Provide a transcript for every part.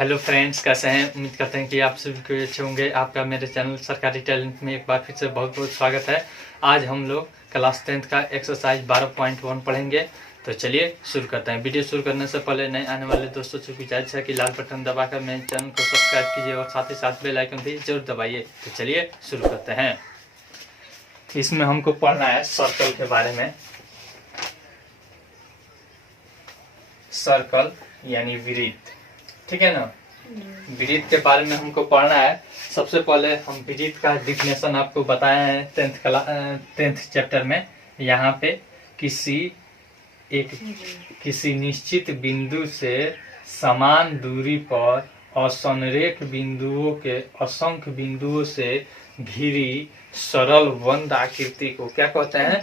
Hello friends, कैसे हैं? उम्मीद करते हैं कि आप सभी को अच्छे होंगे। आपका मेरे चैनल सरकारी टैलेंट में एक बार फिर से बहुत बहुत स्वागत है। आज हम लोग क्लास 10th का एक्सरसाइज 12.1 पढ़ेंगे। तो चलिए शुरू करते हैं। वीडियो शुरू करने से पहले नए आने वाले दोस्तों से गुजारिश है कि लाल बटन दबाकर मेरे चैनल को सब्सक्राइब कीजिए और साथ ही साथ बेल आइकन भी जरूर दबाइए। तो चलिए शुरू करते हैं। इसमें हमको पढ़ना है सर्कल के बारे में। सर्कल यानी वृत्त, ठीक है ना। वृत्त के बारे में हमको पढ़ना है। सबसे पहले हम वृत्त का डिफिनेशन आपको बताए हैं 10th चैप्टर में। यहाँ पे किसी निश्चित बिंदु से समान दूरी पर असंरेख बिंदुओं के असंख्य बिंदुओं से घिरी सरल बंद आकृति को क्या कहते हैं?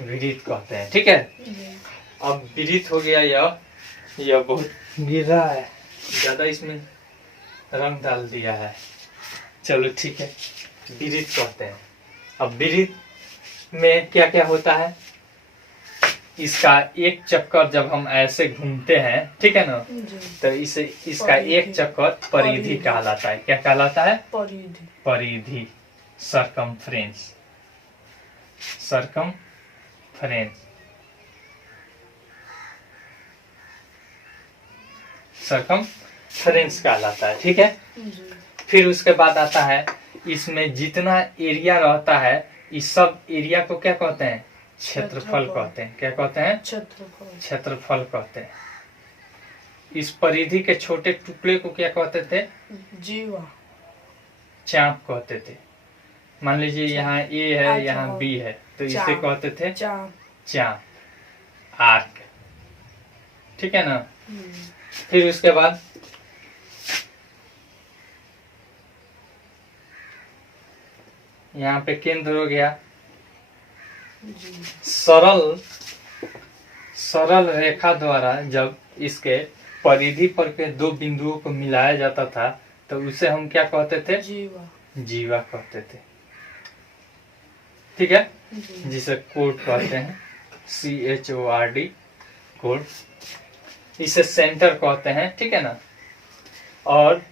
वृत्त कहते हैं, ठीक है। अब वृत्त हो गया यह बहुत गिर रहा है, ज्यादा इसमें रंग डाल दिया है। चलो ठीक है, वृत्त कहते हैं। अब वृत्त में क्या क्या होता है? इसका एक चक्कर जब हम ऐसे घूमते हैं, ठीक है ना, तो इसका एक चक्कर परिधि कहलाता है। क्या कहलाता है? परिधि, सरकमफ्रेंस। सरकमफ्रेंस कहलाता है, ठीक है। फिर उसके बाद आता है, इसमें जितना एरिया रहता है, इस सब एरिया को क्या कहते हैं? क्षेत्रफल कहते हैं। क्या कहते हैं? क्षेत्रफल कहते हैं। इस परिधि के छोटे टुकड़े को क्या कहते थे? जीवा, चाप कहते थे। मान लीजिए यहाँ ए है, यहाँ बी है, तो इसे कहते थे चाप, आर्क, ठीक है ना। फिर उसके बाद यहाँ पे केंद्र हो गया। सरल रेखा द्वारा जब इसके परिधि पर के दो बिंदुओं को मिलाया जाता था तो उसे हम क्या कहते थे? जीवा कहते थे, ठीक है। जिसे कोड कहते हैं, CHORD, कोड। इसे सेंटर कहते हैं, ठीक है ना। और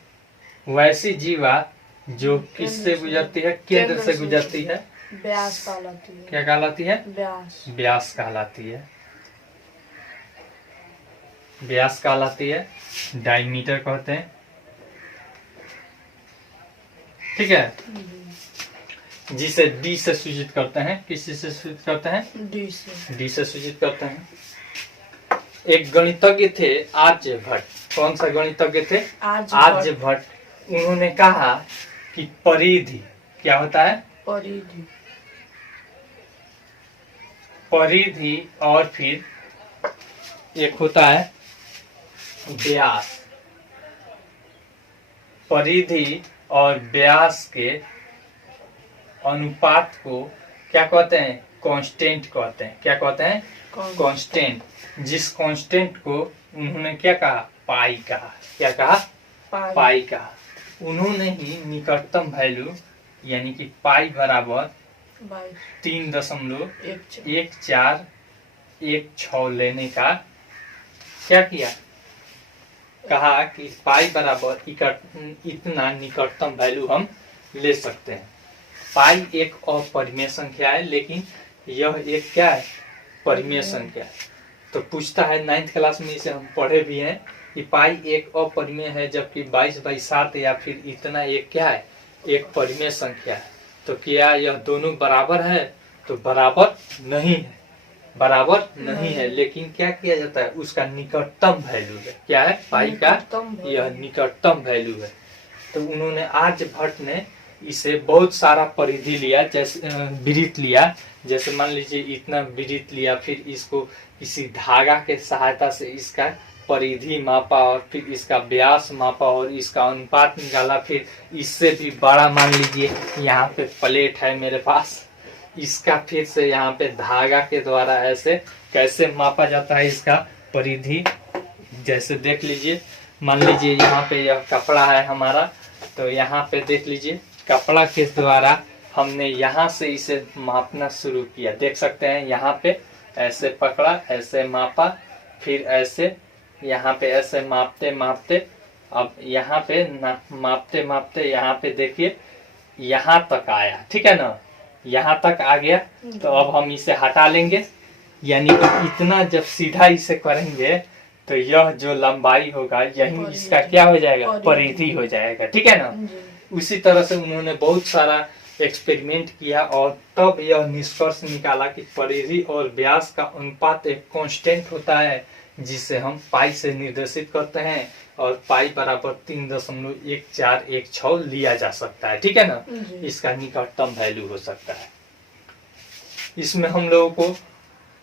वैसी जीवा जो किससे गुजरती है? केंद्र से गुजरती है, व्यास कहलाती है। क्या कहलाती है? व्यास कहलाती है। व्यास कहलाती है, डायमीटर कहते हैं, ठीक है। जिसे डी से सूचित करते हैं। किसी से सूचित करते हैं? डी से सूचित करते हैं। एक गणितज्ञ थे, आर्यभट्ट। कौन सा गणितज्ञ थे? आर्यभट्ट। उन्होंने कहा कि परिधि क्या होता है? परिधि और फिर एक होता है व्यास। परिधि और व्यास के अनुपात को क्या कहते हैं? कांस्टेंट कहते हैं। क्या कहते हैं? कांस्टेंट। जिस कांस्टेंट को उन्होंने क्या कहा? पाई कहा। क्या कहा? पाई कहा। उन्होंने ही निकटतम वैल्यू यानी कि पाई बराबर 3.1416 लेने का क्या किया? कहा कि पाई बराबर इतना निकटतम वैल्यू हम ले सकते हैं। पाई एक अपरिमेय संख्या है, लेकिन यह एक क्या है? परिमेय संख्या है। तो पूछता है 9th क्लास में, इसे हम पढ़े भी हैं कि पाई एक अपरिमेय है, जबकि 22/7 या फिर इतना एक क्या है? एक परिमेय संख्या है। तो क्या यह दोनों बराबर है? तो बराबर नहीं है, बराबर नहीं है। लेकिन क्या किया जाता है? उसका निकटतम वैल्यू है। क्या है? पाई का यह निकटतम वैल्यू है। तो उन्होंने, आर्यभट्ट ने इसे बहुत सारा परिधि लिया, जैसे वृत्त लिया। जैसे मान लीजिए इतना वृत्त लिया, फिर इसको किसी धागा के सहायता से इसका परिधि मापा और फिर इसका व्यास मापा और इसका अनुपात निकाला। फिर इससे भी बड़ा मान लीजिए यहाँ पे प्लेट है मेरे पास, इसका फिर से यहाँ पे धागा के द्वारा ऐसे कैसे मापा जाता है इसका परिधि। जैसे देख लीजिए, मान लीजिए यहाँ पे यह कपड़ा है हमारा, तो यहाँ पे देख लीजिए कपड़ा के द्वारा हमने यहाँ से इसे मापना शुरू किया। देख सकते हैं यहाँ पे ऐसे पकड़ा, ऐसे मापा, फिर ऐसे यहाँ पे ऐसे मापते मापते अब यहाँ पे मापते मापते यहाँ पे देखिए यहाँ तक आया, ठीक है ना, यहाँ तक आ गया। तो अब हम इसे हटा लेंगे, यानी कि इतना जब सीधा इसे करेंगे तो यह जो लंबाई होगा यही इसका क्या हो जाएगा, परिधि हो जाएगा, ठीक है ना। उसी तरह से उन्होंने बहुत सारा एक्सपेरिमेंट किया और तब यह निष्कर्ष निकाला कि परिधि और व्यास का अनुपात एक कांस्टेंट होता है, जिसे हम पाई से निर्देशित करते हैं, और पाई बराबर 3.1416 लिया जा सकता है, ठीक है ना। इसका निकटतम वैल्यू हो सकता है। इसमें हम लोगों को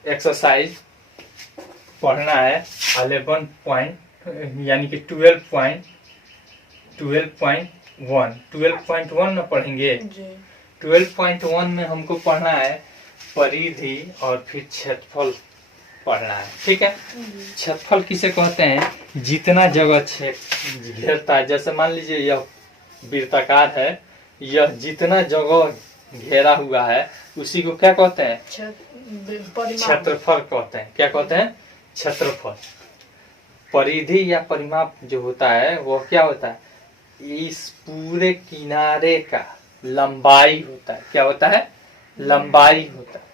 एक्सरसाइज पढ़ना है 11 पॉइंट यानी कि 12.1 में पढ़ेंगे। 12.1 में हमको पढ़ना है परिधि और फिर क्षेत्रफल पढ़ना है, ठीक है। क्षेत्रफल किसे कहते हैं, जितना जगह घेरता है, जैसे मान लीजिए यह वृत्ताकार है, यह जितना जगह घेरा हुआ है उसी को क्या कहते हैं, क्षेत्रफल कहते हैं। क्या कहते हैं, क्षेत्रफल। परिधि या परिमाप जो होता है वो क्या होता है, इस पूरे किनारे का लंबाई होता है। क्या होता है, लंबाई होता है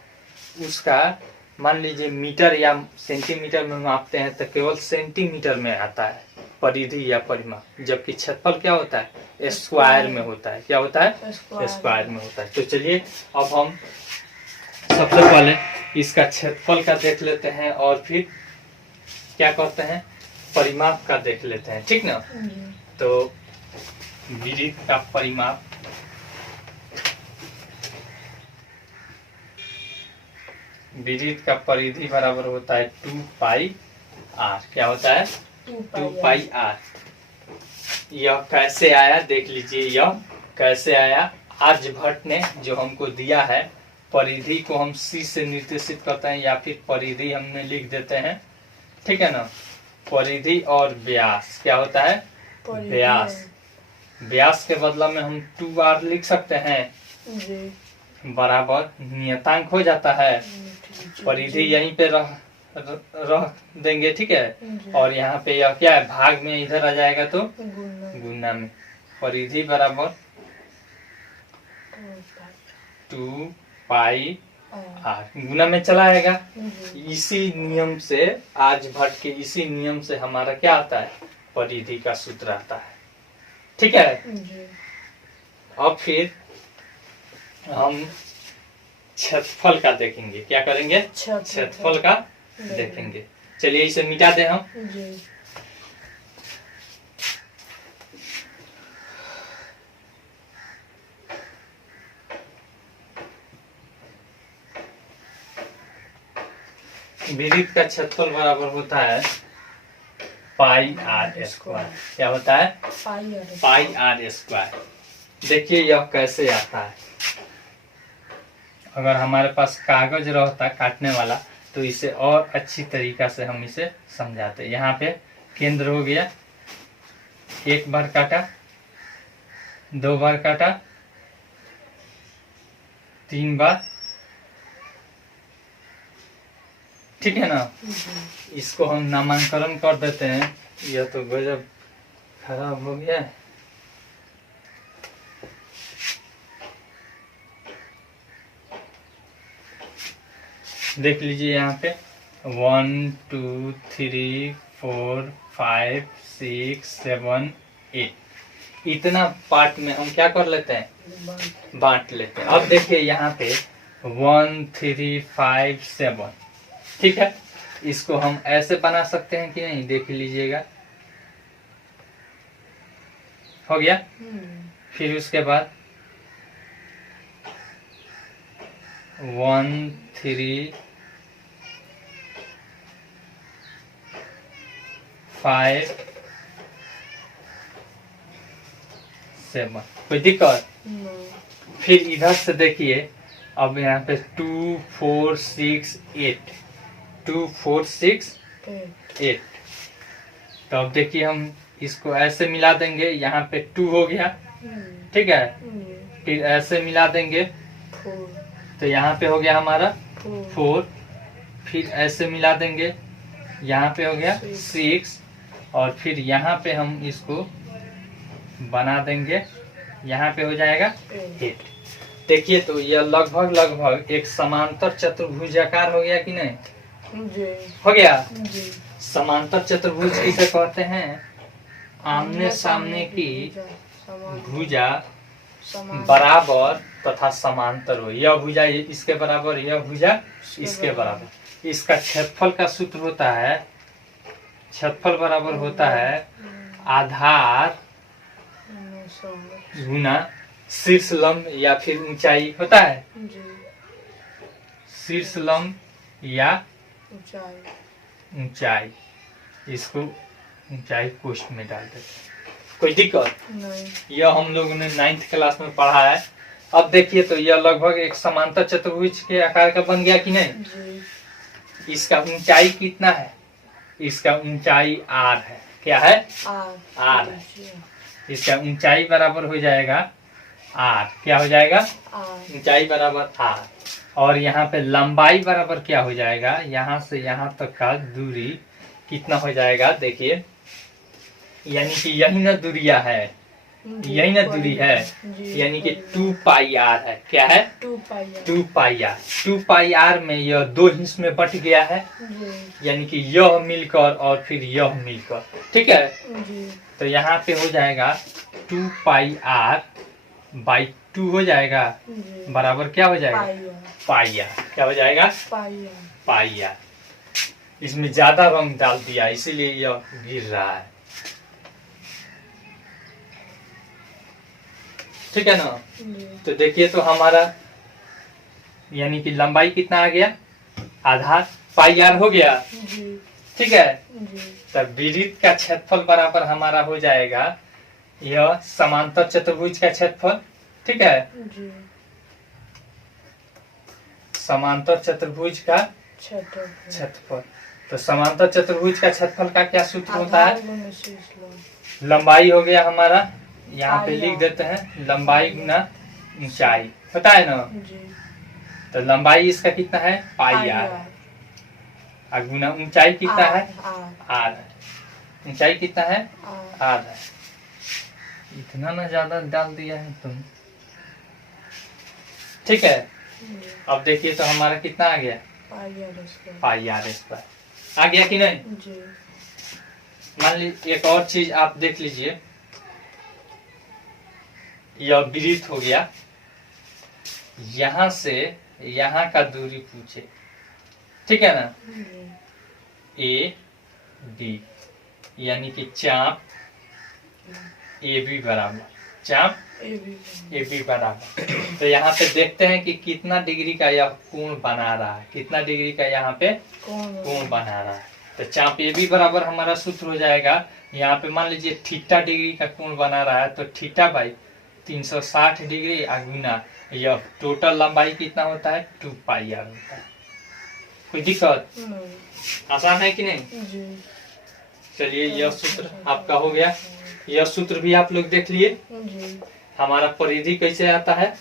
उसका। मान लीजिए मीटर या सेंटीमीटर में मापते हैं तो केवल सेंटीमीटर में आता है परिधि या परिमाप, जबकि क्षेत्रफल क्या होता है, स्क्वायर में होता है। क्या होता है, स्क्वायर में होता है। तो चलिए अब हम सबसे पहले इसका क्षेत्रफल का देख लेते हैं और फिर क्या करते हैं, परिमाप का देख लेते हैं, ठीक ना। तो वृत्त का परिमाप, वृत्त का परिधि बराबर होता है 2 पाई r। क्या होता है, 2 पाई r। यह कैसे आया देख लीजिए, यह कैसे आया, आर्यभट्ट ने जो हमको दिया है, परिधि को हम c से निर्देशित करते हैं या फिर परिधि हमने लिख देते हैं, ठीक है ना। परिधि और व्यास क्या होता है, व्यास। व्यास के बदला में हम 2r लिख सकते हैं, बराबर नियतांक हो जाता है। परिधि यहीं पे रह देंगे, ठीक है। और यहाँ पे यह क्या है, भाग में इधर आ जाएगा तो गुना में। परिधि बराबर 2 पाई r, गुना में चला आएगा। इसी नियम से, आर्यभट्ट के इसी नियम से हमारा क्या आता है, परिधि का सूत्र आता है, ठीक है। अब फिर हम क्षेत्रफल का देखेंगे। क्या करेंगे, क्षेत्रफल का देखेंगे। चलिए इसे मिटा दें हम। वृत्त का क्षेत्रफल बराबर होता है पाई r स्क्वायर। क्या होता है, पाई r स्क्वायर। देखिए यह कैसे आता है, अगर हमारे पास कागज रहता काटने वाला तो इसे और अच्छी तरीका से हम इसे समझाते। यहाँ पे केंद्र हो गया, 1 बार काटा, 2 बार काटा, 3 बार, ठीक है ना। इसको हम नामांकन कर देते हैं। यह तो गजब खराब हो गया है। देख लीजिए यहाँ पे 1 2 3 4 5 6 7 8 इतना पार्ट में हम क्या कर लेते हैं, बांट लेते हैं। अब देखिए यहाँ पे 1 3 5 7, ठीक है। इसको हम ऐसे बना सकते हैं कि नहीं, देख लीजिएगा, हो गया। फिर उसके बाद 1 3 5 7, कोई दिक्कत। फिर इधर से देखिए, अब यहाँ पे 2 4 6 8, 2 4 6 8। तो अब देखिए हम इसको ऐसे मिला देंगे, यहाँ पे 2 हो गया, ठीक है। फिर ऐसे मिला देंगे तो यहाँ पे हो गया हमारा 4। फिर ऐसे मिला देंगे, यहाँ पे हो गया 6, और फिर यहाँ पे हम इसको बना देंगे, यहाँ पे हो जाएगा 8। देखिए तो यह लगभग एक समांतर चतुर्भुजाकार हो गया कि नहीं? जी। हो गया। जी। समांतर चतुर्भुज किसे कहते हैं? आमने सामने की भुजा बराबर तथा समांतर हो। यह भुजा इसके बराबर, यह भुजा इसके बराबर। इसका क्षेत्रफल का सूत्र होता है, क्षेत्रफल बराबर होता है आधार गुना शीर्ष लंब या फिर ऊंचाई होता है। शीर्ष लंब या ऊंचाई, इसको ऊंचाई कोष्ठ में डाल देते हैं। कोई दिक्कत नहीं। यह हम लोगों ने 9th क्लास में पढ़ा है। अब देखिए तो यह लगभग एक समांतर चतुर्भुज के आकार का बन गया कि नहीं? जी। इसका ऊंचाई कितना है? इसका ऊंचाई r है। क्या है? r है। इसका ऊंचाई बराबर हो जाएगा r। क्या हो जाएगा? ऊंचाई बराबर r। और यहाँ पे लंबाई बराबर क्या हो जाएगा? यहाँ से यहाँ तक का दूरी कितना हो जाएगा? देखिए, यानी कि यही ना दूरिया है, यही ना दूरी है, यानी कि 2 पाई r है। क्या है? 2 पाई r। 2 पाई r में यह 2 हिस्से में बट गया है, यानी कि यह मिलकर और फिर यह मिलकर। ठीक है। तो यहाँ पे हो जाएगा 2 पाई r बाई 2 हो जाएगा, बराबर क्या हो जाएगा? पाई r। क्या हो जाएगा? पाई r। इसमें ज्यादा रंग डाल दिया इसीलिए यह गिर रहा है। ठीक है ना? तो देखिए तो हमारा यानी कि लंबाई कितना आ गया? आधार पाई r हो गया। ठीक है। तब वृत्त का क्षेत्रफल बराबर हमारा हो जाएगा यह समांतर चतुर्भुज का क्षेत्रफल। ठीक है। समांतर चतुर्भुज का क्षेत्रफल। तो समांतर चतुर्भुज का क्षेत्रफल का क्या सूत्र होता है? लंबाई हो गया हमारा, यहाँ पे लिख देते हैं लंबाई गुना ऊंचाई होता है ना? तो लंबाई इसका कितना है? पाई r। और गुना ऊंचाई कितना है? r है। ऊंचाई कितना है? r है। इतना ना ज्यादा डाल दिया है तुम। ठीक है। अब देखिए तो हमारा कितना आ गया? पाई r स्क्वायर आ गया कि नहीं? मान लीजिए एक और चीज आप देख लीजिए, यह वृत्त हो गया, यहाँ से यहाँ का दूरी पूछे। ठीक है ना? ए बी, यानी कि चाप ए बी बराबर, चाप ए बी बराबर। तो यहाँ पे देखते हैं कि कितना डिग्री का यह कोण बना रहा है, कितना डिग्री का यहाँ पे कोण बना रहा है। तो चाप ए बी बराबर हमारा सूत्र हो जाएगा, यहाँ पे मान लीजिए थीटा डिग्री का कोण बना रहा है, तो थीटा बाई 360 डिग्री गुना यह टोटल लंबाई कितना होता है? 2 पाई r होता है। कोई दिक्कत? आसान है कि नहीं? चलिए यह सूत्र आपका हो गया। यह सूत्र भी आप लोग देख लिए। हमारा परिधि कैसे आता है,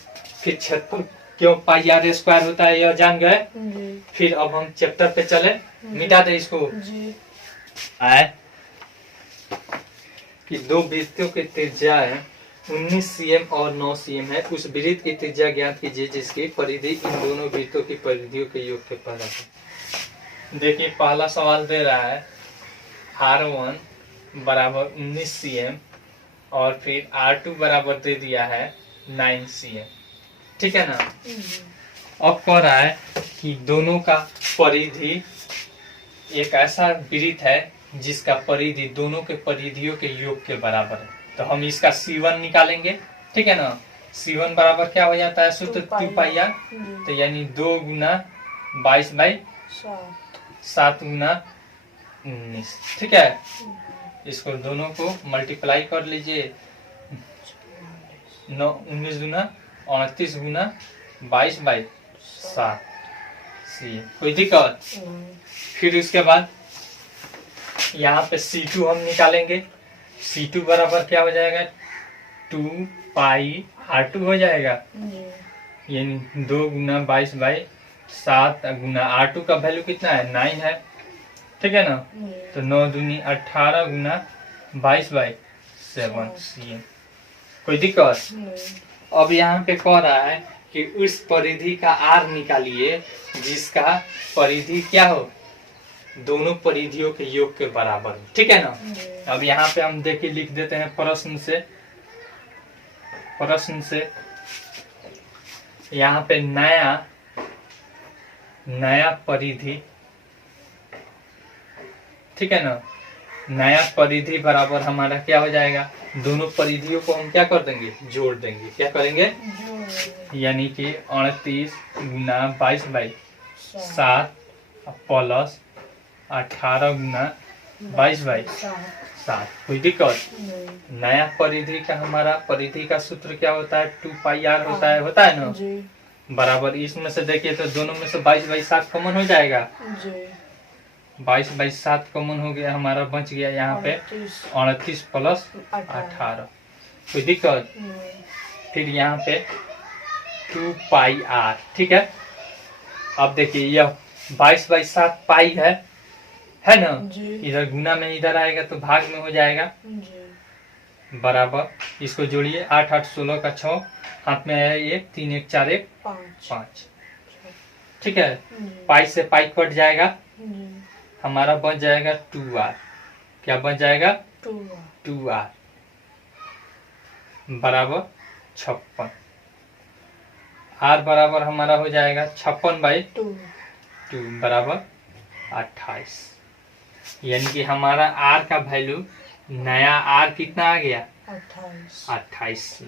फिर क्षेत्रफल क्यों पाई r स्क्वायर होता है यह जान गए। फिर अब हम चैप्टर पे चले, मिटा दे इसको। आए कि दो वृत्तों की त्रिज्या 19 cm और 9 cm है। उस वृत्त की त्रिज्या ज्ञात कीजिए जिसकी परिधि इन दोनों वृत्तों की परिधियों के योग के बराबर है। देखिए पहला सवाल दे रहा है R1 बराबर 19 cm और फिर R2 बराबर दे दिया है 9 cm। ठीक है ना? अब कह रहा है कि दोनों का परिधि एक ऐसा वृत्त है जिसका परिधि दोनों के परिधियों के योग के बराबर है। तो हम इसका C1 निकालेंगे। ठीक है ना? C1 बराबर क्या हो जाता है? सूत्र 2 पाई r। तो यानी 2 गुना 22 बाई 7 गुना 19। ठीक है। इसको दोनों को मल्टीप्लाई कर लीजिए, 19 गुना 29 गुना 22 बाई 7 C। कोई दिक्कत? फिर उसके बाद यहाँ पे C2 हम निकालेंगे। C2 बराबर क्या हो जाएगा? 2 पाई R2 हो जाएगा, यानी 2 गुना 22 बाई 7 गुना R2 का वैल्यू कितना है? 9 है। ठीक है ना। जी। तो 9 दूनी 18 गुना 22/7 cm। कोई दिक्कत? नहीं। अब यहाँ पे कह रहा है कि उस परिधि का आर निकालिए जिसका परिधि क्या हो, दोनों परिधियों के योग के बराबर हो, ठीक है ना। जी। अब यहाँ पे हम देखिए लिख देते हैं प्रश्न से यहाँ पे नया परिधि, ठीक है ना। नया परिधि बराबर हमारा क्या हो जाएगा, दोनों परिधियों को हम क्या कर देंगे, जोड़ देंगे। क्या करेंगे, यानी कि 38 गुना 22/7 प्लस 18 गुना 22/7। कोई दिक्कत? नया परिधि का हमारा परिधि का सूत्र क्या होता है, 2πr होता है ना। बराबर इसमें से देखिए तो दोनों में से 22/7 कॉमन हो जाएगा। 22/7 कॉमन हो गया, हमारा बच गया यहाँ पे 38 प्लस 18। कोई दिक्कत? फिर यहाँ पे 2πr, ठीक है। अब देखिए यह 22/7 पाई है ना। इधर गुना में इधर आएगा तो भाग में हो जाएगा। बराबर इसको जोड़िए, 8 8 16 का 6, हाथ में है 1, 3 1 4 1 5, ठीक है। पाई से पाई कट जाएगा, हमारा बन जाएगा 2r। क्या बन जाएगा, 2r बराबर 56। r बराबर हमारा हो जाएगा 56/2 बराबर 28। यानी कि हमारा r का वैल्यू, नया r कितना आ गया, 28।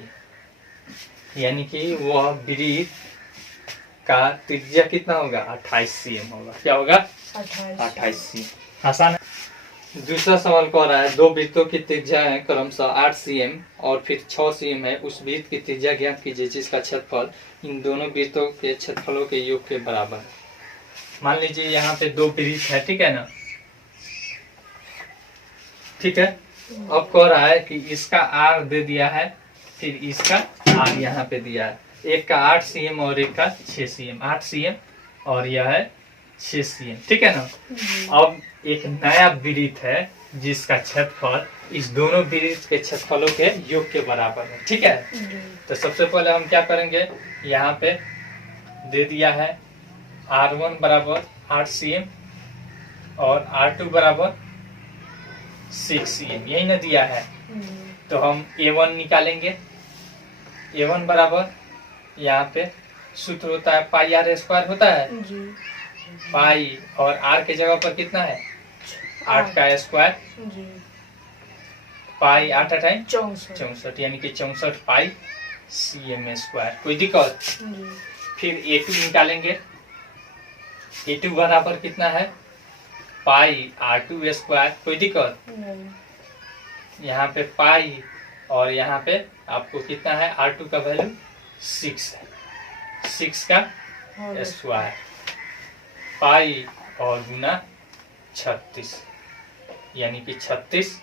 यानी कि वह वृत्त का त्रिज्या कितना होगा, 28 cm होगा। क्या होगा, 28 cm। आसान है। दूसरा सवाल कह रहा है दो वृत्तों की त्रिज्या है क्रमशः 8 cm और फिर 6 cm है, उस वृत्त की त्रिज्या ज्ञात कीजिए जिसका क्षेत्रफल इन दोनों वृत्तों के क्षेत्रफलों के योग के बराबर है। मान लीजिए यहाँ पे दो वृत्त है, ठीक है ना, ठीक है। अब कह रहा है कि इसका आर दे दिया है, फिर इसका आर यहाँ पे दिया है। एक का 8 cm और एक का 6 cm, 8 cm और यह है 6 cm, ठीक है ना। अब एक नया वृत्त है जिसका क्षेत्रफल इस दोनों वृत्त के क्षेत्रफलों के योग के बराबर है, ठीक है। तो सबसे पहले हम क्या करेंगे, यहाँ पे दे दिया है R1 बराबर 8 cm और R2 बराबर 6 cm, यही ना दिया है। तो हम A1 निकालेंगे। A1 बराबर यहाँ पे सूत्र होता है πr² होता है, पाई और r के जगह पर कितना है, 8 का स्क्वायर, पाई 8 8 64, यानी कि 64 पाई cm²। कोई दिक्कत? फिर A2 निकालेंगे। A2 बराबर कितना है, पाई r2²। कोई दिक्कत? यहाँ पे पाई और यहाँ पे आपको कितना है, R2 का वैल्यू 6 है, 6 का स्क्वायर, पाई और गुना 36, यानी कि 36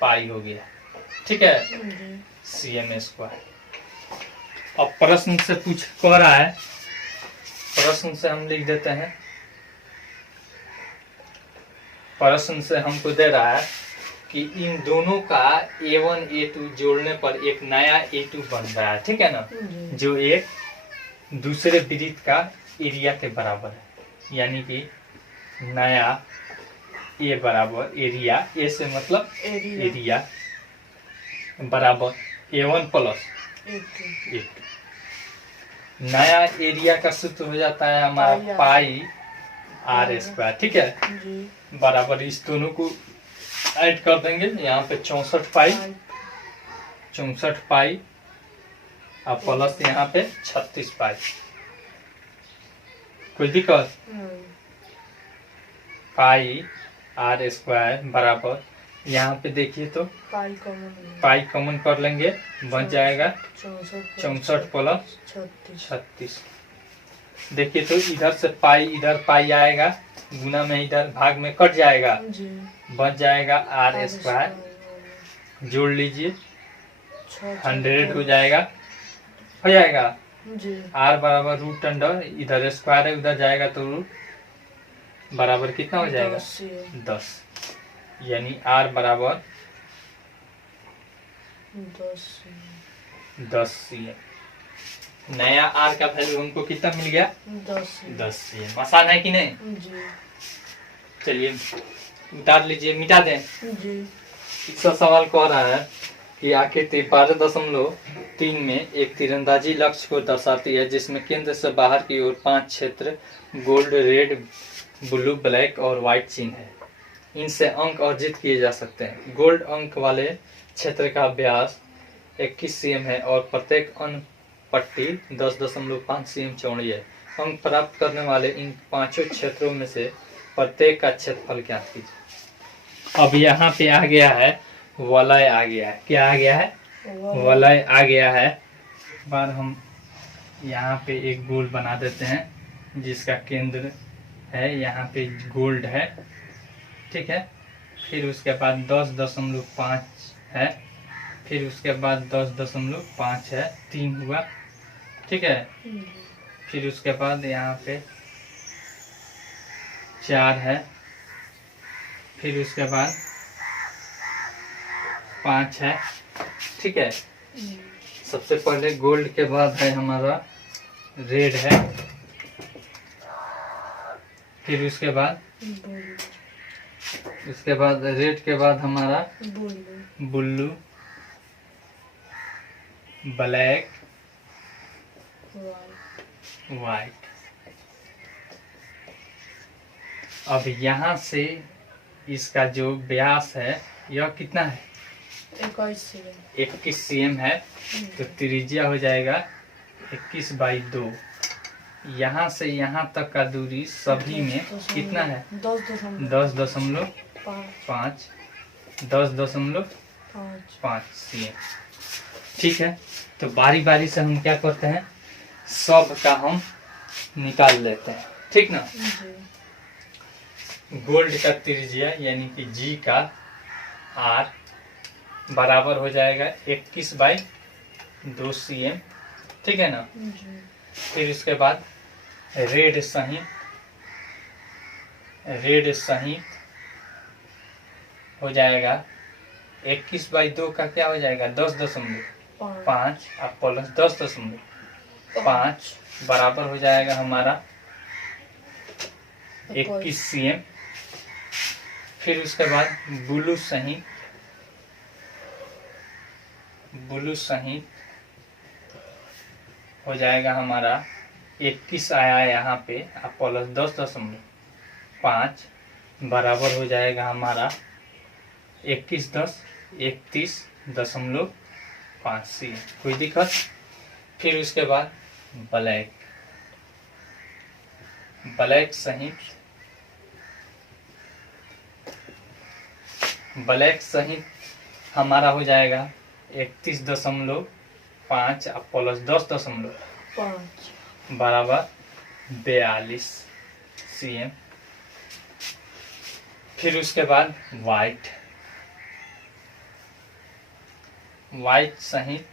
पाई हो गया, ठीक है, cm²। अब प्रश्न से कह रहा है, प्रश्न से हम लिख देते हैं। प्रश्न से हमको दे रहा है कि इन दोनों का A1 A2 जोड़ने पर एक नया A2 बन रहा है, ठीक है ना, जो एक दूसरे वृत्त का एरिया के बराबर है। यानी कि नया A बराबर एरिया, A से मतलब एरिया बराबर A1 प्लस A2। नया एरिया का सूत्र हो जाता है हमारा पाई r², ठीक है, बराबर इस दोनों को ऐड कर देंगे। यहाँ पे 64 पाई और प्लस यहाँ पे 36 पाई। कोई दिक्कत? पाई r² बराबर, यहाँ पे देखिए तो पाई कॉमन कर लेंगे, बन जाएगा 64 प्लस 36। देखिए तो इधर से पाई, इधर पाई आएगा, गुना में इधर भाग में कट जाएगा, बच जाएगा r²। जोड़ लीजिए, 100 हो जाएगा, r बराबर √अंडर, इधर स्क्वायर है उधर जाएगा तो बराबर कितना हो जाएगा 10 CM 10, यानी R बराबर 10 CM 10 CM। नया R का वैल्यू हमको कितना मिल गया 10 CM 10 CM। आसान है कि नहीं? जी चलिए उतार लीजिए, मिटा दें। जी तीसरा सवाल कह रहा है कि आकृति 12.3 में एक तीरंदाजी लक्ष्य को दर्शाती है जिसमें केंद्र से बाहर की ओर 5 क्षेत्र गोल्ड, रेड, ब्लू, ब्लैक और व्हाइट चिन्ह है। इनसे अंक अर्जित किए जा सकते हैं। गोल्ड अंक वाले क्षेत्र का व्यास 21 cm है और प्रत्येक अन्य पट्टी 10.5 cm चौड़ी है। अंक प्राप्त करने वाले इन पांचों क्षेत्रों में से प्रत्येक का क्षेत्रफल ज्ञात कीजिए। अब यहाँ पे आ गया है वलय, आ गया है। क्या आ गया है? वलय आ गया है। बार हम यहाँ पे एक गोल बना देते हैं जिसका केंद्र है यहाँ पे गोल्ड है, ठीक है। फिर उसके बाद 10.5 है, फिर उसके बाद 10.5 है, 3 हुआ, ठीक है। फिर उसके बाद यहाँ पे 4 है, फिर उसके बाद 5 है, ठीक है। सबसे पहले गोल्ड के बाद है हमारा रेड है, फिर उसके बाद रेड के बाद हमारा ब्लू, ब्लैक, व्हाइट। अब यहाँ से इसका जो व्यास है यह कितना है 21 cm है, तो त्रिज्या हो जाएगा 21/2। यहाँ से यहाँ तक का दूरी सभी में कितना है 10.5 10.5 cm, ठीक है। तो बारी बारी से हम क्या करते हैं, सब का हम निकाल लेते हैं, ठीक ना। गोल्ड का त्रिज्या यानी कि G का R बराबर हो जाएगा 21/2 cm, ठीक है ना। फिर इसके बाद रेड सहित हो जाएगा 21/2 का क्या हो जाएगा 10.5 और प्लस 10.5 बराबर हो जाएगा हमारा 21 cm। फिर उसके बाद ब्लू सहित हो जाएगा हमारा 21 आया यहाँ पे प्लस 10.5 बराबर हो जाएगा हमारा 31.5 cm। कोई दिक्कत? फिर उसके बाद ब्लैक सहित हमारा हो जाएगा 31.5 प्लस 10.5 बराबर 42 cm। फिर उसके बाद व्हाइट सहित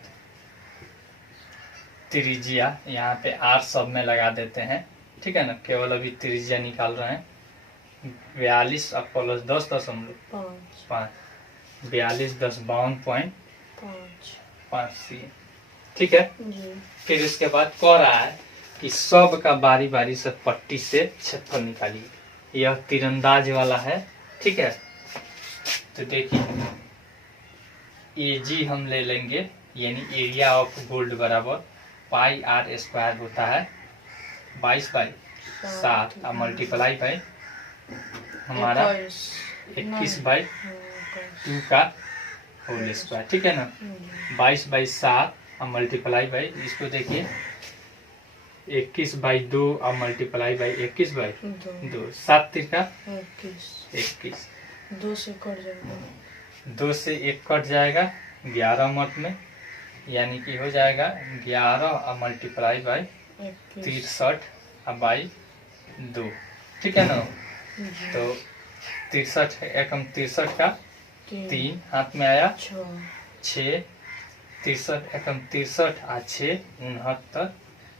त्रिज्या यहाँ पे R सब में लगा देते हैं, ठीक है ना। केवल अभी त्रिज्या निकाल रहे हैं 42 प्लस 10.5 42 10 52.5 cm, ठीक है। फिर इसके बाद कह रहा है कि सब का बारी बारी से पट्टी से क्षेत्रफल निकालिए। यह तीरंदाज वाला है, ठीक है। तो देखिए AG हम ले लेंगे, यानी एरिया ऑफ गोल्ड बराबर πr² होता है 22/7 और मल्टीप्लाई बाई हमारा 21/2 का होल स्क्वायर, ठीक है ना। 22/7 और मल्टीप्लाई बाई, इसको देखिए 21/2 और मल्टीप्लाई बाई 21/2, 7 तिरका 21, 2 से कट जाएगा, 2 से 1 कट जाएगा 11 मत में, यानी कि हो जाएगा 11 और मल्टीप्लाई बाई 63 और बाई 2, ठीक है ना। तो 63 एकम 63 का 3 हाथ में आया 6, 63 एकम 63 और 6 69,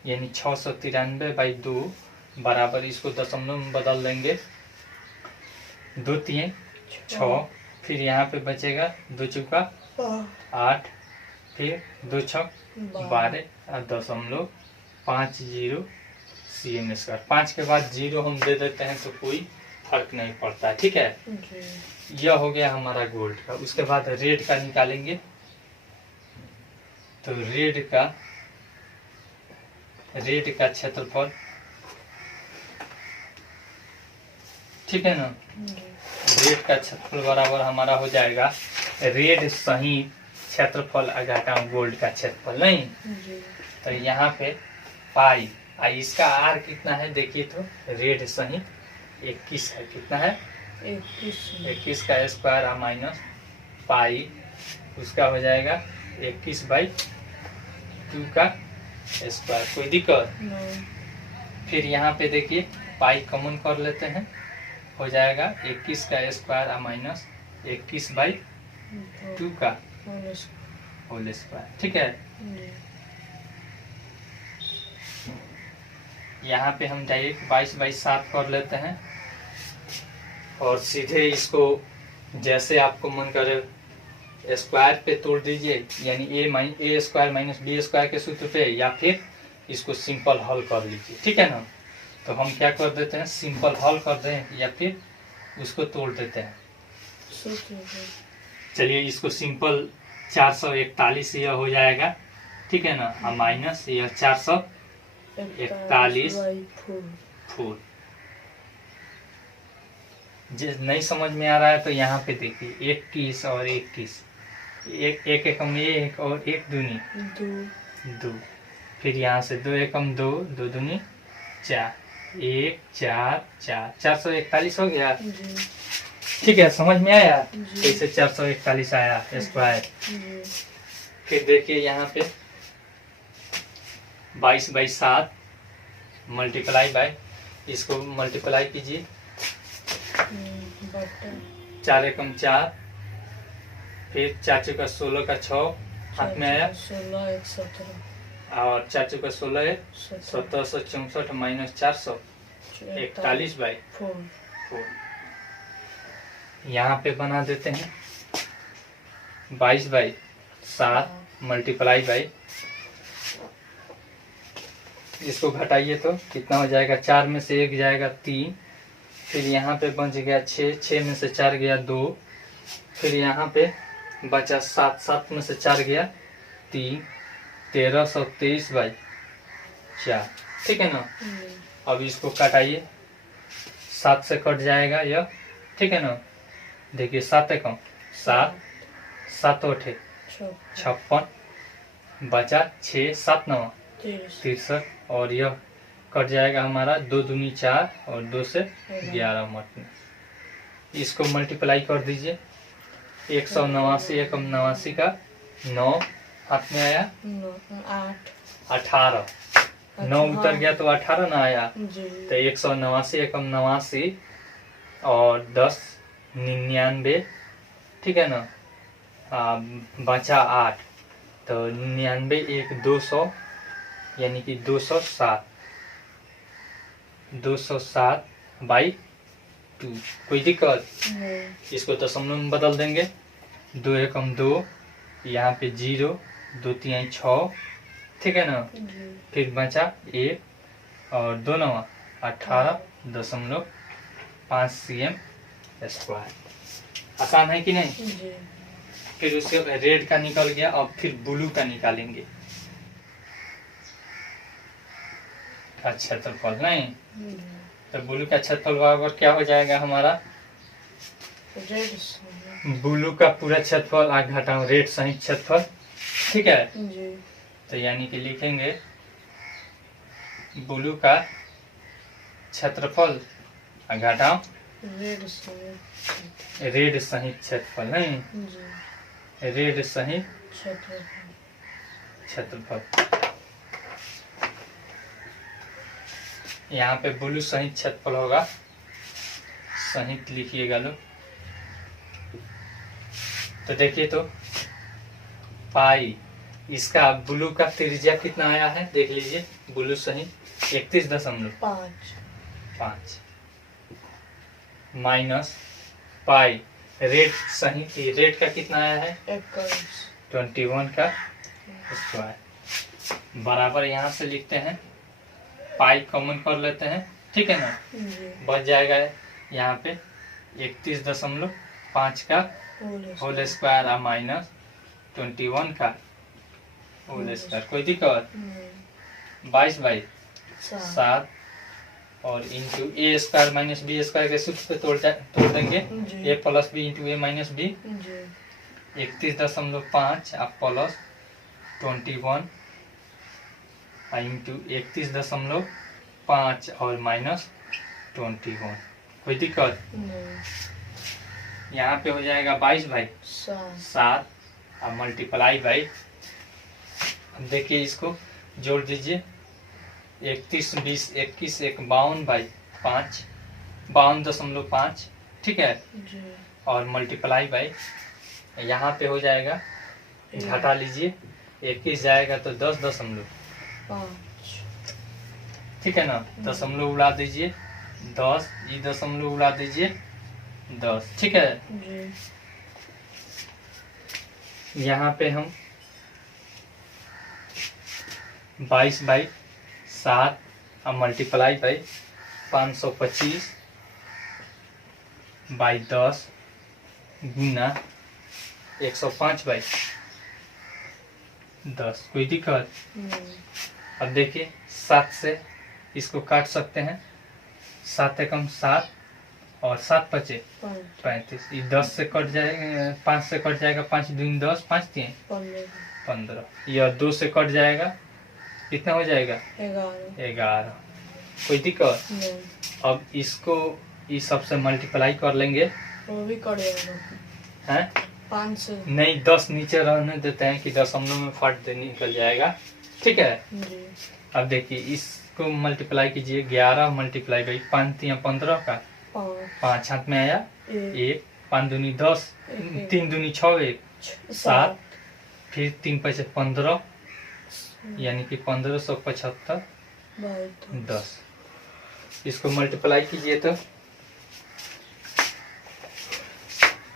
यानी 693/2 बराबर, इसको दशमलव में बदल देंगे 2 3 6, फिर यहाँ पे बचेगा 2 चौका 8, फिर 2 छक 12 और 0.50 cm स्क्वायर। 5 के बाद 0 हम दे देते हैं तो कोई फर्क नहीं पड़ता है, ठीक है। जी। यह हो गया हमारा गोल्ड का। उसके बाद रेड का निकालेंगे। तो रेड का क्षेत्रफल, ठीक है ना। रेड का क्षेत्रफल बराबर हमारा हो जाएगा रेड सही क्षेत्रफल घटा गोल्ड का क्षेत्रफल, नहीं। जी। तो यहाँ पे पाई, इसका आर कितना है देखिए तो, रेड सही 21 है। कितना है? 21 का स्क्वायर और माइनस पाई, उसका हो जाएगा 21/2 का स्क्वायर। कोई दिक्कत? फिर यहाँ पे देखिए पाई कॉमन कर लेते हैं, हो जाएगा 21 का स्क्वायर और माइनस 21/2 का होल स्क्वायर, ठीक है। यहाँ पे हम डायरेक्ट 22/7 कर लेते हैं और सीधे इसको जैसे आपको मन करे स्क्वायर पे तोड़ दीजिए, यानी ए स्क्वायर माइनस बी स्क्वायर के सूत्र पे, या फिर इसको सिंपल हल कर लीजिए, ठीक है ना। तो हम क्या कर देते हैं, सिंपल हल कर दें या फिर उसको तोड़ देते हैं। चलिए इसको सिंपल 441 यह हो जाएगा, ठीक है ना। और माइनस यह 441 फुल। नहीं समझ में आ रहा है तो यहाँ पे देखिए 21 और 21, एक एकम 1 और 1 दूनी 2, फिर यहाँ से 2 एकम 2, 2 दूनी 4, 1 4 4, 441 हो गया, ठीक है। समझ में आया कैसे 441 आया स्क्वायर। फिर देखिए यहाँ पे 22/7 मल्टीप्लाई बाय, इसको मल्टीप्लाई कीजिए, 4 एकम 4, फिर 4 चौका 16 का 6 हाथ में आया, 16 1 17 और 4 चौका 16 1764 माइनस 441/4। यहाँ पे बना देते हैं 22/7 मल्टीप्लाई बाई, इसको घटाइए तो कितना हो जाएगा, 4 में से 1 जाएगा 3, फिर यहाँ पे बच गया 6, 6 में से 4 गया 2, फिर यहाँ पे बचा 7, 7 में से 4 गया 3, 1323/4, ठीक है ना। अब इसको काटाइए, 7 से कट जाएगा यह, ठीक है ना। देखिए 7 एकम 7, 7 8 56, बचा 6, 7 9 63, और यह कट जाएगा हमारा 2 दूनी 4 और 2 से 11 मटने। इसको मल्टीप्लाई कर दीजिए, 189 एकम 89 का 9 हाथ में आया, 18, 9 उतर गया तो 18 ना आया, तो 189 एकम 89 और 10 99, ठीक है ना। बचा 8, तो 99 1 200, यानी कि 207/2। कोई दिक्कत? इसको दशमलव में बदल देंगे, 2 एकम 2, यहाँ पे 0, 2 3 6, ठीक है ना। फिर बचा 1 और 2 9 18.5 cm स्क्वायर। आसान है कि नहीं? फिर उसके रेड का निकल गया, अब फिर ब्लू का निकालेंगे का क्षेत्रफल, नहीं। तो ब्लू का क्षेत्रफल बराबर क्या हो जाएगा हमारा, ब्लू का पूरा क्षेत्रफल आग घटाओ रेड सही क्षेत्रफल, ठीक है। तो यानी कि लिखेंगे ब्लू का क्षेत्रफल घटाओ रेड सही क्षेत्रफल, नहीं। रेड सही क्षेत्रफल, यहाँ पे ब्लू सही क्षेत्रफल होगा, सही लिखिएगा लोग। तो देखिए तो पाई, इसका ब्लू का त्रिज्या कितना आया है देख लीजिए, ब्लू सही 31.5 माइनस पाई रेट सही थी, रेट का कितना आया है 21 का स्क्वायर बराबर यहाँ से लिखते हैं, पाई कॉमन कर लेते हैं, ठीक है ना, बच जाएगा यहाँ पे 31.5 का होल स्क्वायर और माइनस 21 का होल स्क्वायर। कोई दिक्कत 22/7 और इंटू ए स्क्वायर माइनस बी स्क्वायर के सूत्र पे तोड़ देंगे, ए प्लस बी इंटू ए माइनस बी 31.5 और प्लस 21 इंटू 31.5 और माइनस 21। कोई दिक्कत यहाँ पे हो जाएगा 22/7 और मल्टीप्लाई बाई, देखिए इसको जोड़ दीजिए 31 20 21 1 52/5 52.5, ठीक है, और मल्टीप्लाई बाई यहाँ पे हो जाएगा, घटा लीजिए 21 जाएगा तो 10.5, ठीक है ना, दशमलव उड़ा दीजिए 10, ये दशमलव उड़ा दीजिए 10, ठीक है। यहाँ पे हम 22/7 और मल्टीप्लाई बाई 525/10 गुना 105/10। कोई दिक्कत? अब देखिए 7 से इसको काट सकते हैं, 7 एकम 7 और 7 पचे 35, ये 10 से कट जाएगा, 5 से कट जाएगा, 5 दूनी 10, 5 3 15, यह 2 से कट जाएगा, कितना हो जाएगा 11। कोई दिक्कत? अब इसको इस सबसे मल्टीप्लाई कर लेंगे, वो भी करेगा हैं 5 से नहीं 10 नीचे रहने देते हैं कि दशमलव में फट निकल जाएगा, ठीक है। अब देखिए इसको मल्टीप्लाई कीजिए, 11 मल्टीप्लाई बाई 5 3 15 का 5 हाथ में आया 1, 5 दूनी 10, 3 दूनी 6 1 7, फिर 3 5 15, यानी कि 1575 10। इसको मल्टीप्लाई कीजिए तो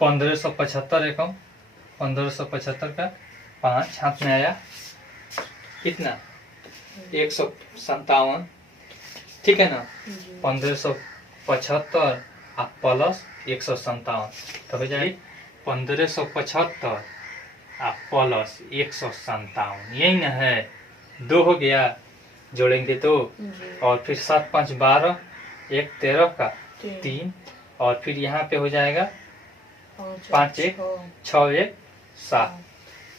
1575 एकम 1575 का 5 हाथ में आया, कितना 157, ठीक है ना, 1575 और प्लस 157 तो हो जाए 1575 और प्लस 157, यही ना है, 2 हो गया, जोड़ेंगे तो, और फिर 7 5 12, 1 13 का 3, और फिर यहाँ पे हो जाएगा 5 1 6 1 7,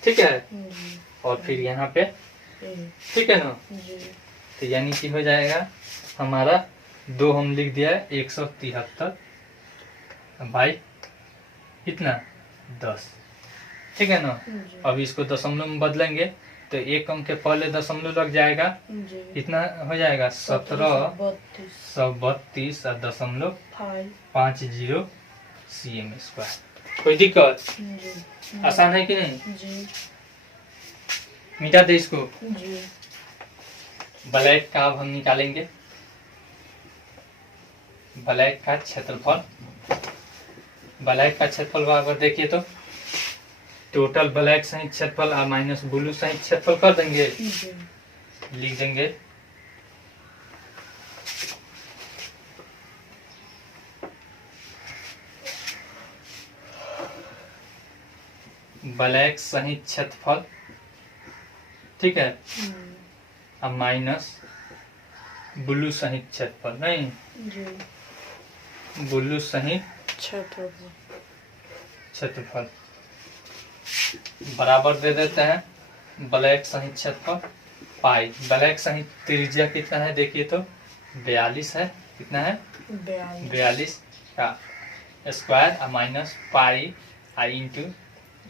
ठीक है, और फिर यहाँ पे, ठीक है ना, तो यानी कि हो जाएगा हमारा 2 हम लिख दिया है 173 बाई कितना 10, ठीक है ना। अब इसको दशमलव में बदलेंगे तो एक अंक के पहले दशमलव लग जाएगा, कितना हो जाएगा 1732.50 cm स्क्वायर। कोई दिक्कत? आसान है कि नहीं? मिटा दे इसको। ब्लैक का अब हम निकालेंगे, ब्लैक का क्षेत्रफल, ब्लैक का क्षेत्रफल अगर देखिए तो टोटल ब्लैक सहित क्षेत्रफल और माइनस ब्लू सहित क्षेत्रफल कर देंगे, लिख देंगे ब्लैक सहित क्षेत्रफल, ठीक है, और माइनस ब्लू सहित क्षेत्रफल, नहीं ब्लू सहित क्षेत्रफल बराबर दे देते हैं ब्लैक सहित क्षेत्रफल पाई। ब्लैक सहित त्रिज्या कितना है देखिए तो 42 है, कितना है 42 का स्क्वायर और माइनस पाई आई इंटू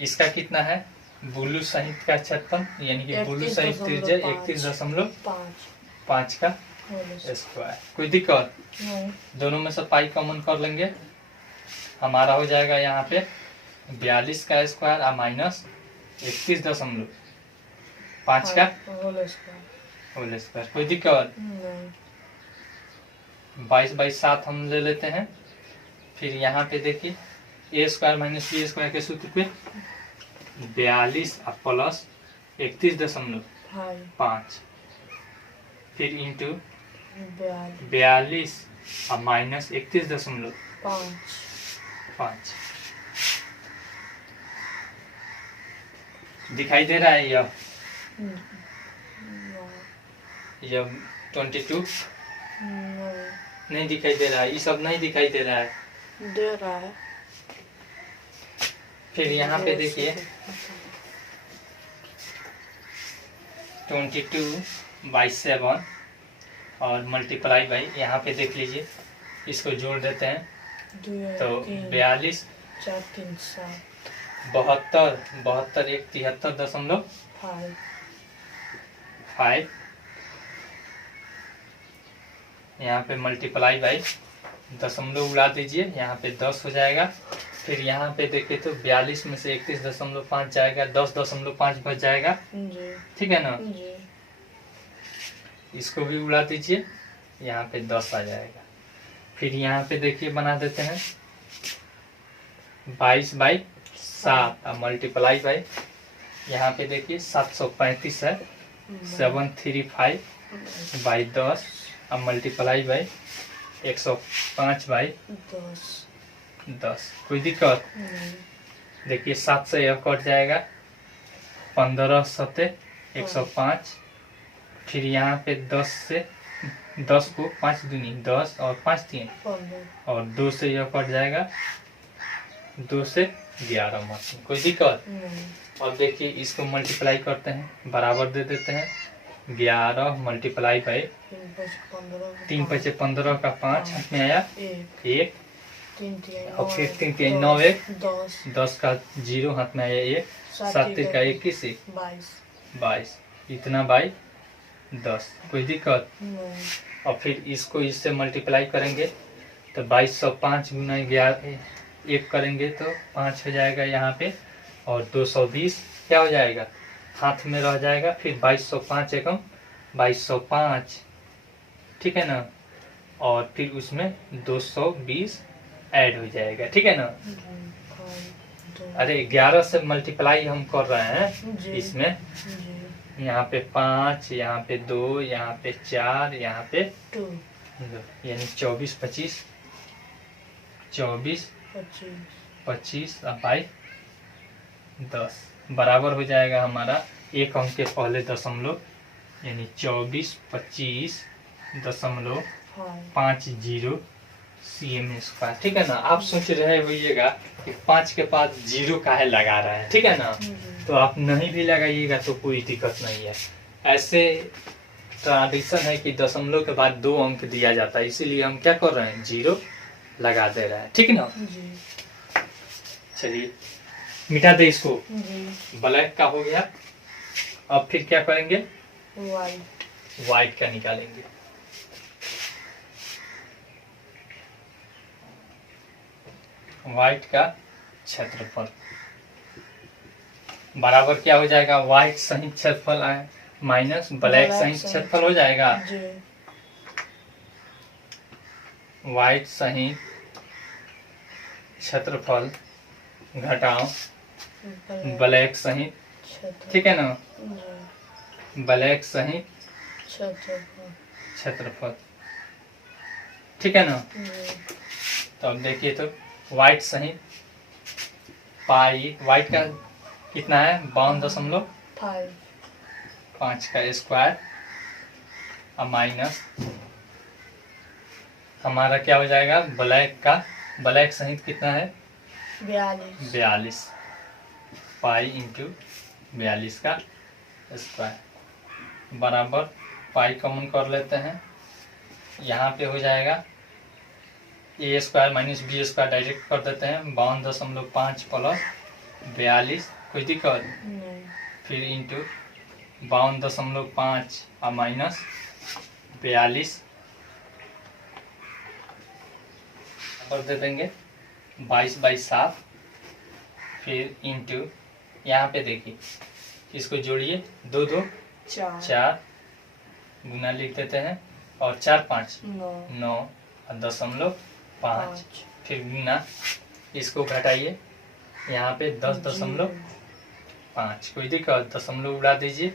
इसका कितना है ब्लू सहित का क्षेत्रफल, यानी कि ब्लू सहित त्रिज्या 31.5 का स्क्वायर। कोई दिक्कत? दोनों में से पाई कॉमन कर लेंगे, हमारा हो जाएगा यहाँ पे 42 का स्क्वायर और माइनस 31.5 का होल स्क्वायर। कोई दिक्कत? 22/7 हम ले लेते हैं, फिर यहाँ पे देखिए ए स्क्वायर माइनस बी स्क्वायर के सूत्र पे 42 और प्लस 31.5 फिर इंटू 42 और माइनस 31.5 दिखाई दे रहा है यह 22 नहीं दिखाई दे रहा है, ये सब नहीं दिखाई दे रहा है। दे रहा है। फिर यहाँ पे देखिए 22/7 और मल्टीप्लाई बाई, यहाँ पे देख लीजिए, इसको जोड़ देते हैं तो 42 4 3 7 72 1 73.5 यहाँ पे मल्टीप्लाई बाई दशमलव उड़ा दीजिए, यहाँ पे 10 हो जाएगा। फिर यहाँ पे देखिए तो 42 में से 31.5 जाएगा, 10.5 बच जाएगा। ठीक है ना, इसको भी उड़ा दीजिए, यहाँ पे 10 आ जाएगा। फिर यहाँ पे देखिए बना देते हैं 22/7 और मल्टीप्लाई बाई, यहाँ पे देखिए 735 है, 735/10 और मल्टीप्लाई बाई 105/10। कोई दिक्कत? देखिए 7 से यह कट जाएगा, 15 7 105। फिर यहाँ पे 10 से 10 को 5 दूनी 10 और 5 3 और 2 से यह कट जाएगा, 2 से 11 मत। कोई दिक्कत? अब देखिए इसको मल्टीप्लाई करते हैं, बराबर दे देते हैं 11 मल्टीप्लाई बाई 3 5 15 का 5 हाथ में आया 1 और फिर 3 3 9 1 10 का 0 हाथ में आया 1 7 का 21 22 इतना बाई 10। कोई दिक्कत? और फिर इसको इससे मल्टीप्लाई करेंगे तो 2205 गुना 1 करेंगे तो 5 हो जाएगा यहाँ पे, और 220 क्या हो जाएगा, हाथ में रह जाएगा। फिर 2205 एकम 2205, ठीक है ना, और फिर उसमें 220 ऐड हो जाएगा। ठीक है ना। अरे 11 से मल्टीप्लाई हम कर रहे हैं इसमें, यहाँ पे 5, यहाँ पे 2, यहाँ पे 4, यहाँ पे 2, यानी 24 25 बाई 10 बराबर हो जाएगा हमारा एक अंक के पहले दशमलव, यानी 24 25.50 cm²। ठीक है ना। आप सोच रहे होइएगा कि 5 के बाद 0 काहे लगा रहे हैं, ठीक है ना, तो आप नहीं भी लगाइएगा तो कोई दिक्कत नहीं है। ऐसे ट्रेडिशन है कि दशमलव के बाद 2 अंक दिया जाता है, इसीलिए हम क्या कर रहे हैं, 0 लगा दे रहे हैं। ठीक ना। चलिए मिटा दे इसको, ब्लैक का हो गया। अब फिर क्या करेंगे, व्हाइट का निकालेंगे। व्हाइट का क्षेत्रफल बराबर क्या हो जाएगा, व्हाइट सहित क्षेत्रफल आए माइनस ब्लैक सहित क्षेत्रफल हो जाएगा। व्हाइट सहित क्षेत्रफल घटाओ ब्लैक सहित, ठीक है ना, ब्लैक सहित क्षेत्रफल, ठीक है ना। तो अब देखिए तो व्हाइट सहित पाई, व्हाइट का कितना है 52.5 का स्क्वायर और माइनस हमारा क्या हो जाएगा, ब्लैक का, ब्लैक सहित कितना है 42 पाई इंटू 42 का स्क्वायर बराबर पाई कॉमन कर लेते हैं, यहाँ पे हो जाएगा A square minus B square direct कर देते हैं 52.5 प्लस 42, कोई दिक्कत नहीं। फिर इंटू 52.5 और माइनस 42 कर दे देंगे 22/7, फिर इंटू यहाँ पे देखिए इसको जोड़िए 2 2 4 गुना लिख देते हैं, और 4 5 9 और 0.5, फिर गुना इसको घटाइए, यहाँ पे 10.5, कोई दिक्कत? दशमलव उड़ा दीजिए,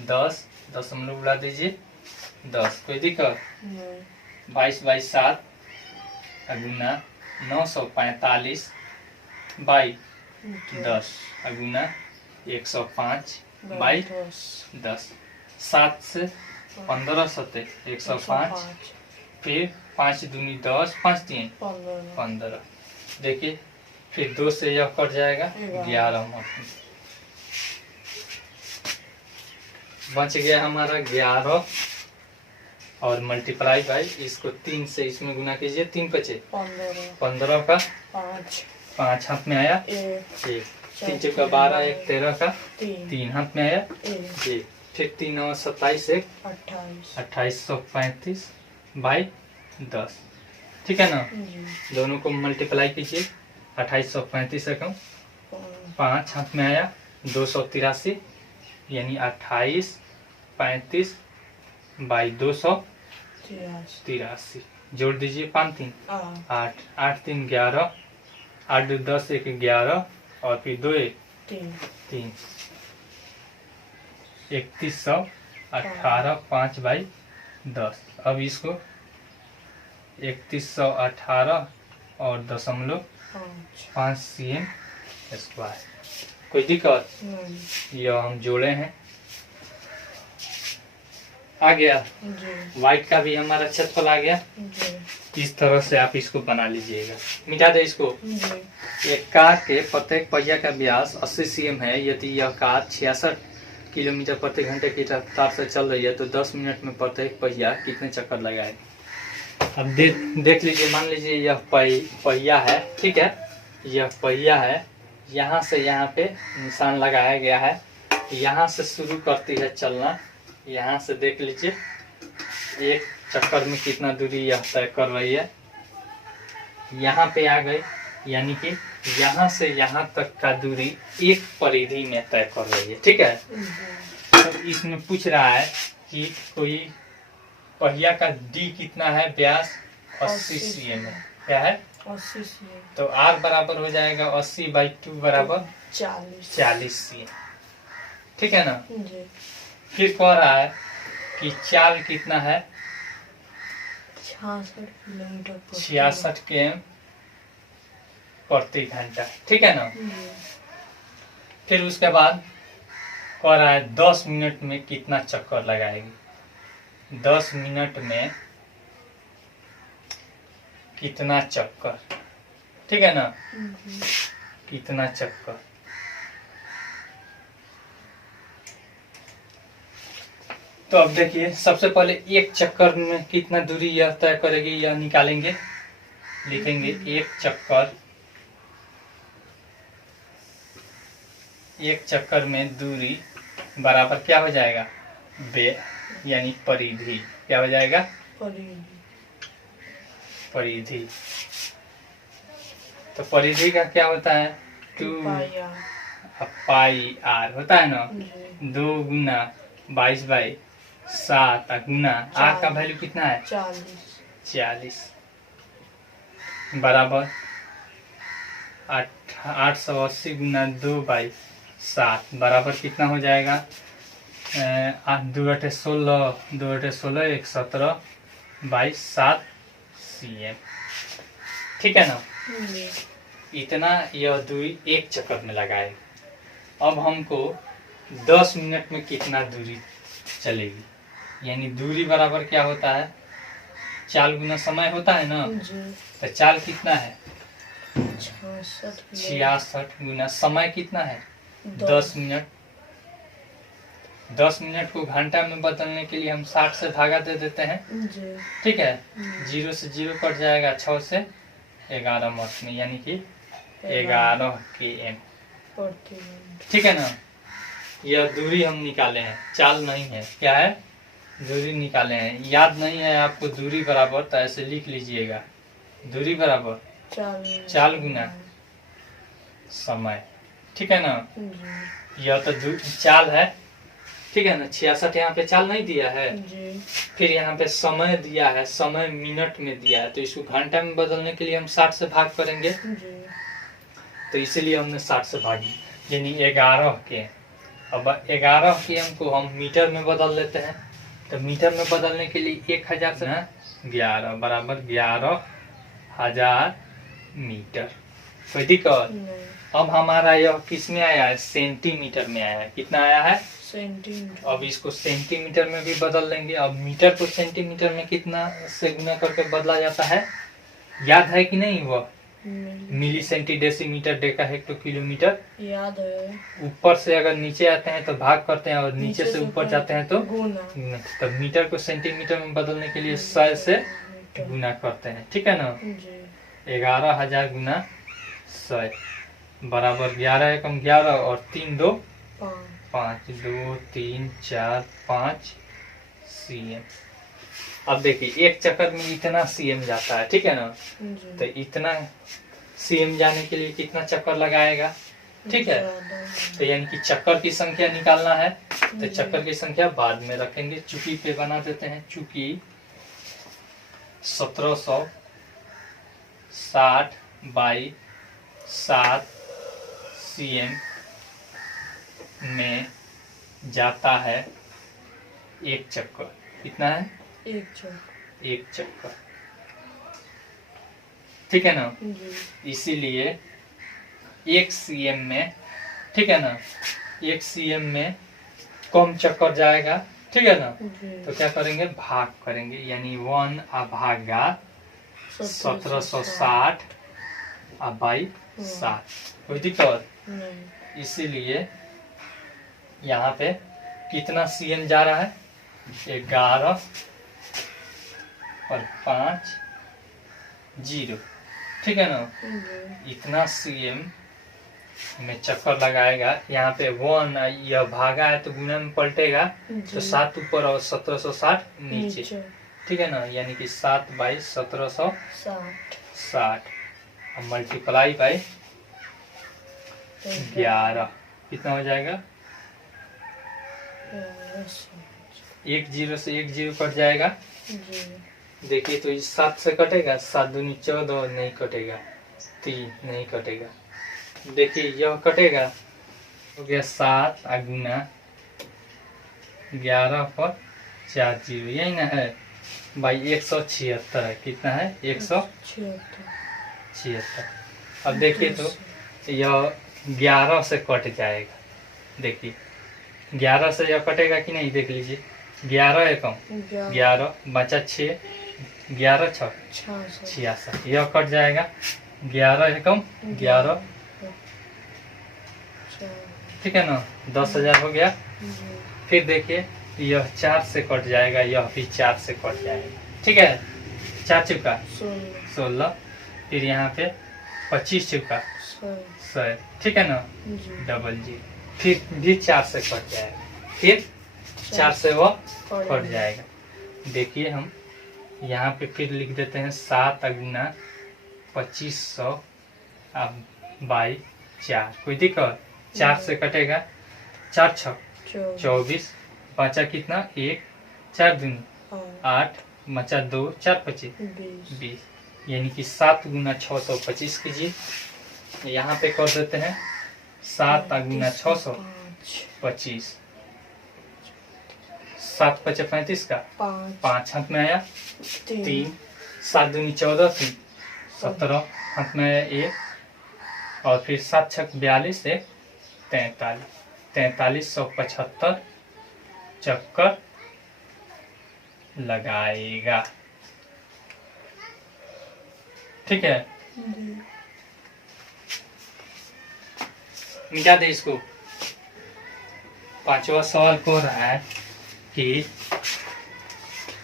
10 दशमलव उड़ा दीजिए, 10, कोई दिक्कत? 22/7 गुना 945 बाई 10 गुना 105 बाई 10, 7 से 15 सते 105, फिर 5 दूनी 10, 5 3 15। देखिए फिर 2 से यह कट जाएगा 11, बच गया हमारा 11 और मल्टीप्लाई बाई इसको 3 से इसमें गुना कीजिए, 3 बचे 15 का 5 हाथ में आया 1, 3 चौका 12, 1 13 का 3 हाथ में आया 1, फिर 3 9 27 1 2835 बाई 10, ठीक है ना। दोनों को मल्टीप्लाई कीजिए, 2835 एकम 5 हाथ में आया 283, यानी 2835 बाई 283, जोड़ दीजिए 5 3 8, 8 3 11, 8 2 10, 1 11 और फिर 2 1 3, 3118 5 बाई 10। अब इसको 3118 और 0.5 cm स्क्वायर, कोई दिक्कत? यह हम जोड़े हैं, आ गया। व्हाइट का भी हमारा क्षेत्रफल आ गया। इस तरह से आप इसको बना लीजिएगा, मिटा दे इसको। एक कार के प्रत्येक पहिया का व्यास 80 cm है। यदि यह कार 66 किलोमीटर प्रति घंटे की रफ्तार से चल रही है तो 10 मिनट में प्रत्येक पहिया कितने चक्कर लगाएगा? अब देख लीजिए, मान लीजिए यह पहिया है, ठीक है, यह पहिया है, यहाँ से यहाँ पे निशान लगाया गया है, यहाँ से शुरू करती है चलना, यहाँ से देख लीजिए एक चक्कर में कितना दूरी यह तय कर रही है। यहाँ पे आ गए, यानी कि यहाँ से यहाँ तक का दूरी एक परिधि में तय कर रही है, ठीक है। तो इसमें पूछ रहा है कि कोई पहिया का डी कितना है, व्यास 80 cm है, क्या है 80 cm, तो R बराबर हो जाएगा 80/2 बराबर 40 cm, ठीक है ना। फिर कह रहा है कि चाल कितना है 66 km प्रति घंटा, ठीक है ना। फिर उसके बाद कह रहा है 10 मिनट में कितना चक्कर लगाएगी, 10 मिनट में कितना चक्कर, ठीक है ना, कितना चक्कर। तो अब देखिए, सबसे पहले एक चक्कर में कितना दूरी यह तय करेगी यह निकालेंगे, लिखेंगे एक चक्कर में दूरी बराबर क्या हो जाएगा, यानी परिधि, क्या हो जाएगा परिधि। तो परिधि का क्या होता है 2 पाई आर होता है ना, 2 गुना 22/7 गुना आर का वैल्यू कितना है 40 बराबर 880 गुना 2/7 बराबर कितना हो जाएगा 8 2 8 16 2 8 16 117/7 cm, ठीक है ना। इतना यह दूरी एक चक्कर में लगाए। अब हमको 10 मिनट में कितना दूरी चलेगी, यानी दूरी बराबर क्या होता है चाल गुना समय होता है ना। तो चाल कितना है 66 गुना समय कितना है 10 मिनट। 10 मिनट को घंटा में बदलने के लिए हम 60 से धागा दे देते हैं, ठीक है। 0 से 0 कट जाएगा, 6 से 11 मिनट में, यानी कि 11 km, ठीक है ना। यह दूरी हम निकाले हैं, चाल नहीं है, क्या है दूरी निकाले हैं। याद नहीं है आपको दूरी बराबर, तो ऐसे लिख लीजिएगा, दूरी बराबर चाल गुना समय, ठीक है ना। यह तो चाल है, ठीक है ना। 66 यहाँ पे चाल नहीं दिया है, फिर यहाँ पे समय दिया है, समय मिनट में दिया है, तो इसको घंटा में बदलने के लिए हम 60 से भाग करेंगे, तो इसीलिए हमने 60 से भाग दी, यानी 11 के। अब 11 के को हम मीटर में बदल लेते हैं। तो मीटर में बदलने के लिए 1000 से 11 बराबर 11,000 मीटर। कोई दिक्कत? नहीं। अब हमारा यह किस में आया है? सेंटीमीटर में आया है। कितना आया है? सेंटीमीटर। अब इसको सेंटीमीटर में भी बदल लेंगे। अब मीटर को सेंटीमीटर में कितना से गुना करके बदला जाता है, याद है कि नहीं? वह milli centi decimetre deca hecto kilometre याद है। ऊपर से अगर नीचे आते हैं तो भाग करते हैं, और नीचे से ऊपर जाते हैं तो गुना। तो मीटर को सेंटीमीटर में बदलने के लिए 100 से गुना करते हैं। ठीक है ना? जी। 11,000 गुना 100 बराबर 11 एकम 11 और 3 2 5 2 3 4 5 cm। अब देखिए एक चक्कर में इतना cm जाता है। ठीक है ना? जी। तो इतना cm जाने के लिए कितना चक्कर लगाएगा? ठीक है, तो यानी कि चक्कर की संख्या निकालना है। तो चक्कर की संख्या बाद में रखेंगे, चुकी पे बना देते हैं। चुकी 1760 बाई 7 cm में जाता है एक चक्कर। कितना है? एक चक्कर। ठीक है ना? जी। इसीलिए 1 cm में, ठीक है ना, 1 cm में कम चक्कर जाएगा। ठीक है ना? जी। तो क्या करेंगे? भाग करेंगे, यानी 1 भागा 1760 बाई 7। कोई दिक्कत नहीं। इसीलिए यहाँ पे कितना cm जा रहा है? 11 और 5 0। ठीक है ना? इतना cm में चक्कर लगाएगा। यहाँ पे 1 यह भागा है तो गुना में पलटेगा, तो 7 ऊपर और 1760 नीचे। ठीक है ना? यानी कि 7 बाई 1760 और मल्टीप्लाई बाई 11 कितना हो जाएगा? 1 0 से 1 0 कट जाएगा। देखिए तो इस 7 से कटेगा, 7 दूनी 14 नहीं कटेगा, 3 नहीं कटेगा। देखिए यह कटेगा, हो गया 7 गुना 11 पर 4 0, यही ना है भाई? 176 है। कितना है? 176। अब देखिए तो यह 11 से कट जाएगा। देखिए 11 से यह कटेगा कि नहीं? देख लीजिए 11 एकम 11 बचा 6, 11 6 66, यह कट जाएगा। 11 एकम 11। ठीक है ना? 10,000 हो गया। फिर देखिए यह 4 से कट जाएगा, यह भी 4 से कट जाएगा। ठीक है? 4 चुका 16, फिर यहाँ पे 25 चुका 100। ठीक है ना? डबल 0, फिर भी 4 से कट जाएगा, फिर 4 से वो कट जाएगा। देखिए हम यहाँ पे फिर लिख देते हैं 7 गुना 2500 बाई 4। कोई दिक्कत? 4 से कटेगा, 4 6 24, बचा कितना? 1, 4 दूनी 8, बचा 2, 4 25 20, यानी कि 7 गुना 625 कीजिए। यहाँ पे कर देते हैं 7 गुना 625, 7 5 35 का 5 हाथ में आया, 3 7 दूनी 14, 3 17 हाथ में आया 1, और फिर 7 6 42 से 43, 4375 चक्कर लगाएगा। ठीक है? मिटा दे इसको। 5वां सवाल कह रहा है कि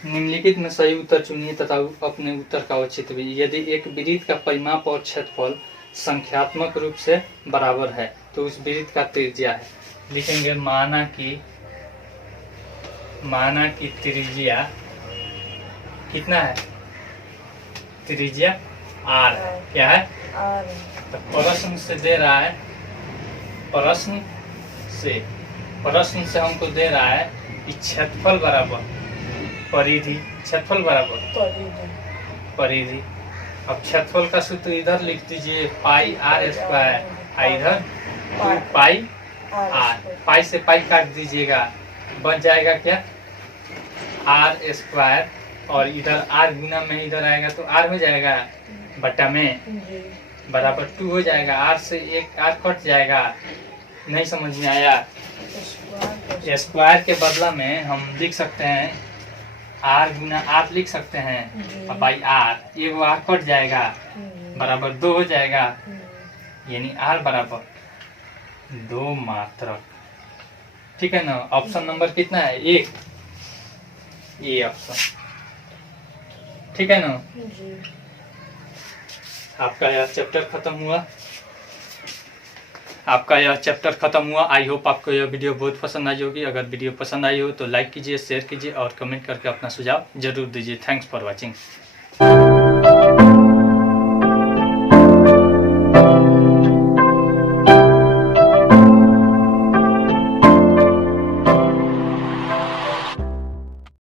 निम्नलिखित में सही उत्तर चुनिए तथा अपने उत्तर का औचित्य भी। यदि एक वृत्त का परिमाप और क्षेत्रफल संख्यात्मक रूप से बराबर है तो उस वृत्त का त्रिज्या है। लिखेंगे माना कि त्रिज्या कितना है? त्रिज्या r है। क्या है? तो प्रश्न से दे रहा है, प्रश्न से हमको दे रहा है कि क्षेत्रफल बराबर परिधि, क्षेत्रफल बराबर परिधि। अब क्षेत्रफल का सूत्र इधर लिख दीजिए, पाई r स्क्वायर इधर 2 पाई आर, पाई से पाई काट दीजिएगा, बन जाएगा क्या आर स्क्वायर, और इधर आर गुना में इधर आएगा तो आर हो जाएगा बटा में जी बराबर 2 हो जाएगा, आर से एक आर कट जाएगा। नहीं समझ में आया? स्क्वायर स्क्वायर के बदला में हम लिख सकते हैं आर गुना आर लिख सकते हैं, जी। और बाई आर एगो आर कट जाएगा बराबर 2 हो जाएगा, यानी आर बराबर 2 मात्रक। ठीक है ना? ऑप्शन नंबर कितना है? 1, ये ऑप्शन। ठीक है ना? जी आपका यह चैप्टर खत्म हुआ। आई होप आपको यह वीडियो बहुत पसंद आई होगी। अगर वीडियो पसंद आई हो तो लाइक कीजिए, शेयर कीजिए और कमेंट करके अपना सुझाव जरूर दीजिए। Thanks for watching.